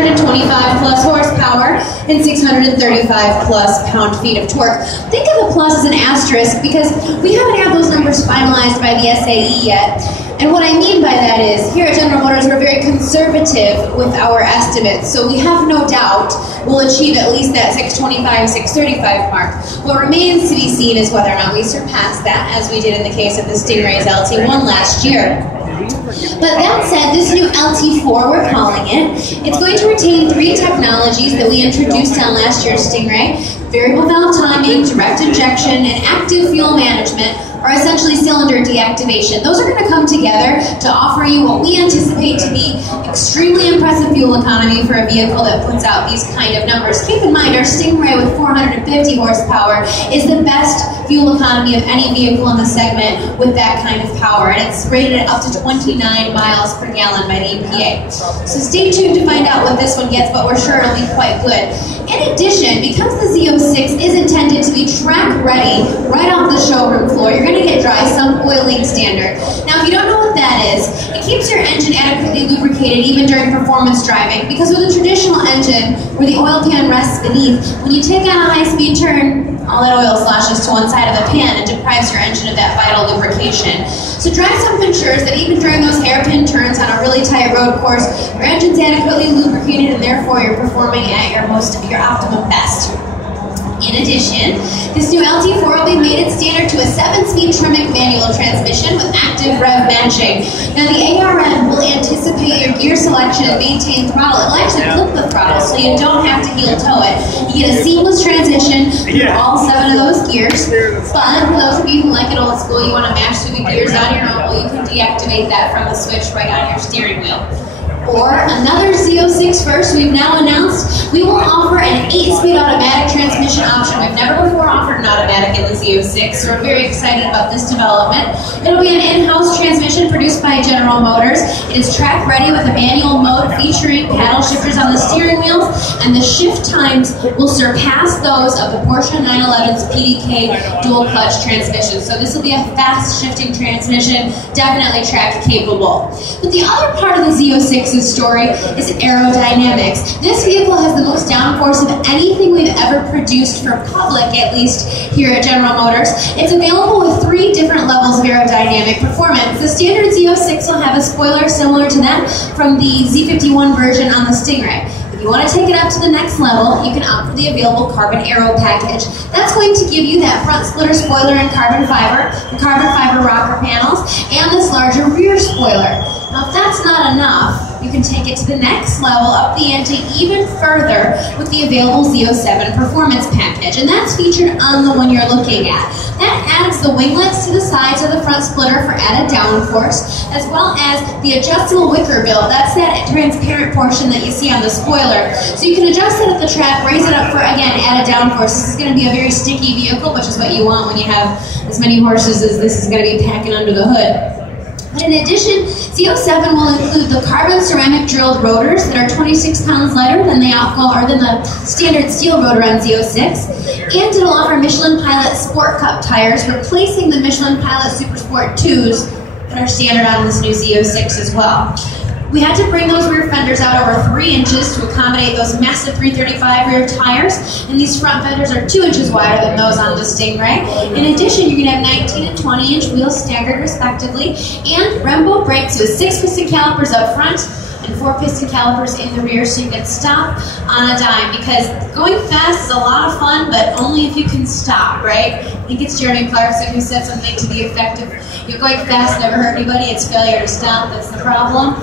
625 plus horsepower and 635 plus pound-feet of torque. Think of the plus as an asterisk because we haven't had those numbers finalized by the SAE yet. And what I mean by that is, here at General Motors, we're very conservative with our estimates, so we have no doubt we'll achieve at least that 625, 635 mark. What remains to be seen is whether or not we surpass that, as we did in the case of the Stingray's LT1 last year. But that said, this new LT4, we're calling it, it's going to retain 3 technologies that we introduced on last year's Stingray: variable valve timing, direct injection, and active fuel management, or essentially cylinder deactivation. Those are going to come together to offer you what we anticipate to be extremely impressive fuel economy for a vehicle that puts out these kind of numbers. Keep in mind, our Stingray with 450 horsepower is the best fuel economy of any vehicle in the segment with that kind of power, and it's rated at up to 29 miles per gallon by the EPA. So stay tuned to find out what this one gets, but we're sure it'll be quite good. In addition, because the Z06 is intended to be track ready right off the showroom floor, you're going to get dry sump oiling standard. Now, if you don't know what that is, it keeps your engine adequately lubricated even during performance driving, because with a traditional engine where the oil pan rests beneath, when you take on a high-speed turn, all that oil sloshes to one side of the pan and deprives your engine of that vital lubrication. So dry sump ensures that even during those hairpin turns on a really tight road course, your engine's adequately lubricated and therefore you're performing at your optimum best. In addition, this new LT4 will be mated standard to a 7-speed Tremec manual transmission with active rev matching. Now the ARM will anticipate your gear selection and maintain throttle. It will actually flip the throttle so you don't have to heel toe it. You get a seamless transition through all 7 of those gears. But for those of you who like it old school, you want to match through the gears on your own, well, you can deactivate that from the switch right on your steering wheel. Or another Z06 first, we've now announced we will offer an 8-speed automatic transmission option. We've never before offered an automatic in the Z06, so we're very excited about this development. It'll be an in-house transmission produced by General Motors. It is track ready with a manual mode featuring paddle shifters on the steering wheels, and the shift times will surpass those of the Porsche 911's PDK dual clutch transmission. So this will be a fast shifting transmission, definitely track capable. But the other part of the Z06's story is aerodynamics. This vehicle has the most downforce of anything we've ever produced for public, at least here at General Motors. It's available with 3 different levels of aerodynamic performance. The standard Z06 will have a spoiler similar to that from the Z51 version on the Stingray. If you want to take it up to the next level, you can opt for the available Carbon Aero package. That's going to give you that front splitter spoiler in carbon fiber, the carbon fiber rocker panels, and this larger rear spoiler. Now, if that's not enough, you can take it to the next level, up the ante even further with the available Z07 performance package, and that's featured on the one you're looking at. That adds the winglets to the sides of the front splitter for added downforce, as well as the adjustable wicker bill. That's that transparent portion that you see on the spoiler. So you can adjust it at the track, raise it up for, again, added downforce. This is going to be a very sticky vehicle, which is what you want when you have as many horses as this is going to be packing under the hood. But in addition, Z07 will include the carbon ceramic drilled rotors that are 26 pounds lighter than the standard steel rotor on Z06, and it'll offer Michelin Pilot Sport Cup tires, replacing the Michelin Pilot Super Sport 2s that are standard on this new Z06 as well. We had to bring those rear fenders out over 3 inches to accommodate those massive 335 rear tires, and these front fenders are 2 inches wider than those on the Stingray. In addition, you're going to have 19 and 20-inch wheels staggered respectively, and Brembo brakes with 6-piston calipers up front and 4-piston calipers in the rear, so you can stop on a dime, because going fast is a lot of fun, but only if you can stop, right? I think it's Jeremy Clarkson who said something to the effect of, you're going fast, never hurt anybody, it's failure to stop, that's the problem.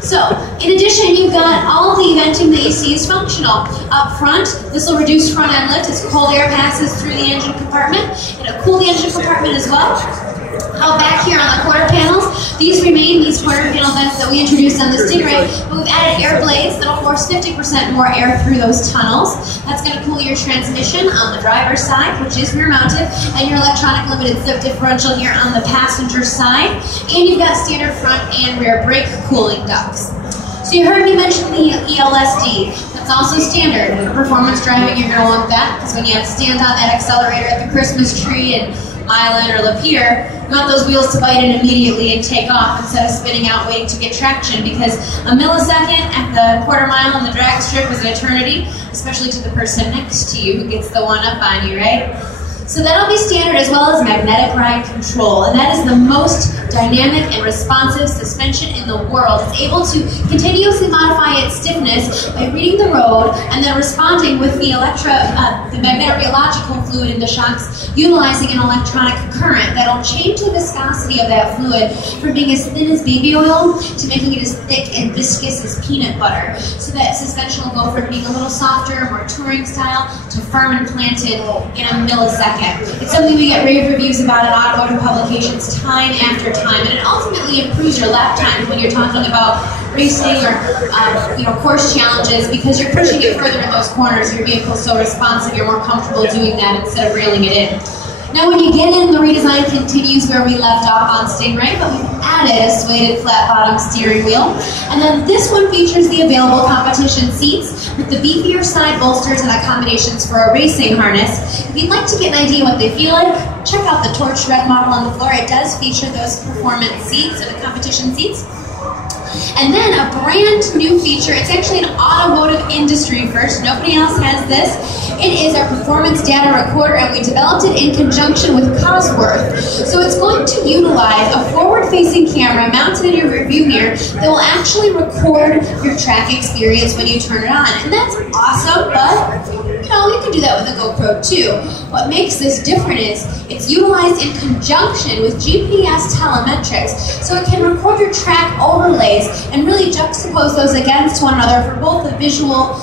So, in addition, you've got all of the eventing that you see is functional. Up front, this will reduce front end lift as cold air passes through the engine compartment, and it'll cool the engine compartment as well. Out back here on the quarter panels, these remain these quarter panel vents that we introduced on the Stingray, but we've added air blades that'll force 50% more air through those tunnels. That's going to cool your transmission on the driver's side, which is rear mounted, and your electronic limited slip differential here on the passenger side. And you've got standard front and rear brake cooling ducts. So you heard me mention the ELSD. That's also standard. For performance driving, you're going to want that, because when you have to stand on that accelerator at the Christmas tree and Milan or Lapeer, you want those wheels to bite in immediately and take off instead of spinning out waiting to get traction, because a millisecond at the quarter mile on the drag strip is an eternity, especially to the person next to you who gets the one up on you, right? So that'll be standard, as well as magnetic ride control, and that is the most dynamic and responsive suspension in the world. It's able to continuously modify its stiffness by reading the road and then responding with the magnetological fluid in the shocks, utilizing an electronic current that'll change the viscosity of that fluid from being as thin as baby oil to making it as thick and viscous as peanut butter. So that suspension will go from being a little softer, more touring style, to firm and planted in a millisecond. It's something we get rave reviews about in automotive publications time after time, and it ultimately improves your lap times when you're talking about racing or course challenges, because you're pushing it further in those corners. Your vehicle's so responsive, you're more comfortable doing that instead of railing it in. Now when you get in, the redesign continues where we left off on Stingray, but we've added a suede flat-bottom steering wheel. And then this one features the available competition seats with the beefier side bolsters and accommodations for a racing harness. If you'd like to get an idea what they feel like, check out the Torch Red model on the floor. It does feature those performance seats or the competition seats. And then a brand new feature, it's actually an automotive industry first, nobody else has this. It is our performance data recorder, and we developed it in conjunction with Cosworth. So it's going to utilize a forward-facing camera mounted in your rearview mirror that will actually record your track experience when you turn it on. And that's awesome, but you can do that with a GoPro too. What makes this different is it's utilized in conjunction with GPS telemetrics, so it can record your track overlays and really juxtapose those against one another for both the visual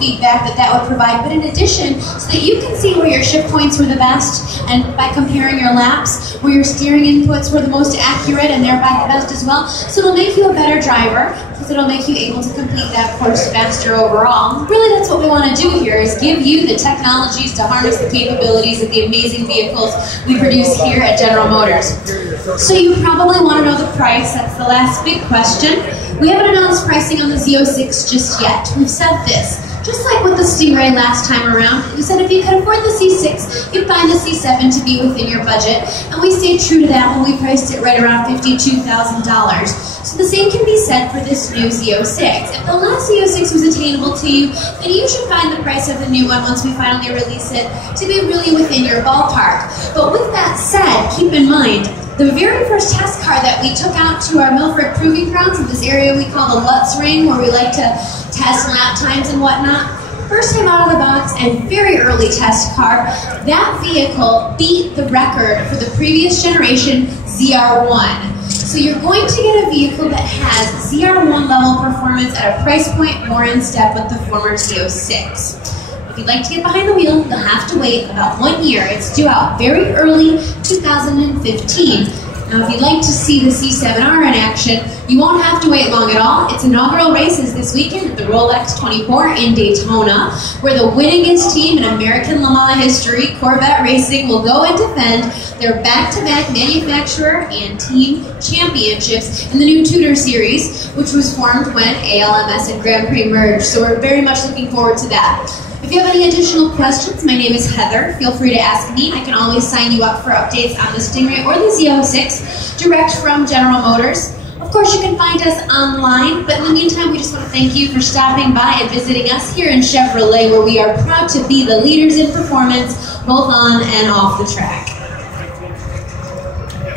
feedback that would provide, but in addition, so that you can see where your shift points were the best, and by comparing your laps, where your steering inputs were the most accurate and thereby the best as well. So it'll make you a better driver, because it'll make you able to complete that course faster overall. Really, that's what we want to do here, is give you the technologies to harness the capabilities of the amazing vehicles we produce here at General Motors. So you probably want to know the price. That's the last big question. We haven't announced pricing on the Z06 just yet. We've said this, just like with the Stingray last time around. We said if you could afford the C6, you'd find the C7 to be within your budget, and we stayed true to that when we priced it right around $52,000. So the same can be said for this new Z06. If the last Z06 was attainable to you, then you should find the price of the new one once we finally release it to be really within your ballpark. But with that said, keep in mind, the very first test car that we took out to our Milford Proving Grounds in this area we call the Lutz Ring, where we like to test lap times and whatnot, first time out of the box and very early test car, that vehicle beat the record for the previous generation ZR1. So you're going to get a vehicle that has ZR1 level performance at a price point more in step with the former Z06. If you'd like to get behind the wheel, you'll have to wait about 1 year. It's due out very early 2015. Now, if you'd like to see the C7R in action, you won't have to wait long at all. Its inaugural race is this weekend at the Rolex 24 in Daytona, where the winningest team in American Le Mans history, Corvette Racing, will go and defend their back-to-back manufacturer and team championships in the new Tudor Series, which was formed when ALMS and Grand Prix merged. So we're very much looking forward to that. If you have any additional questions, my name is Heather. Feel free to ask me. I can always sign you up for updates on the Stingray or the Z06 direct from General Motors. Of course, you can find us online, but in the meantime, we just want to thank you for stopping by and visiting us here in Chevrolet, where we are proud to be the leaders in performance, both on and off the track.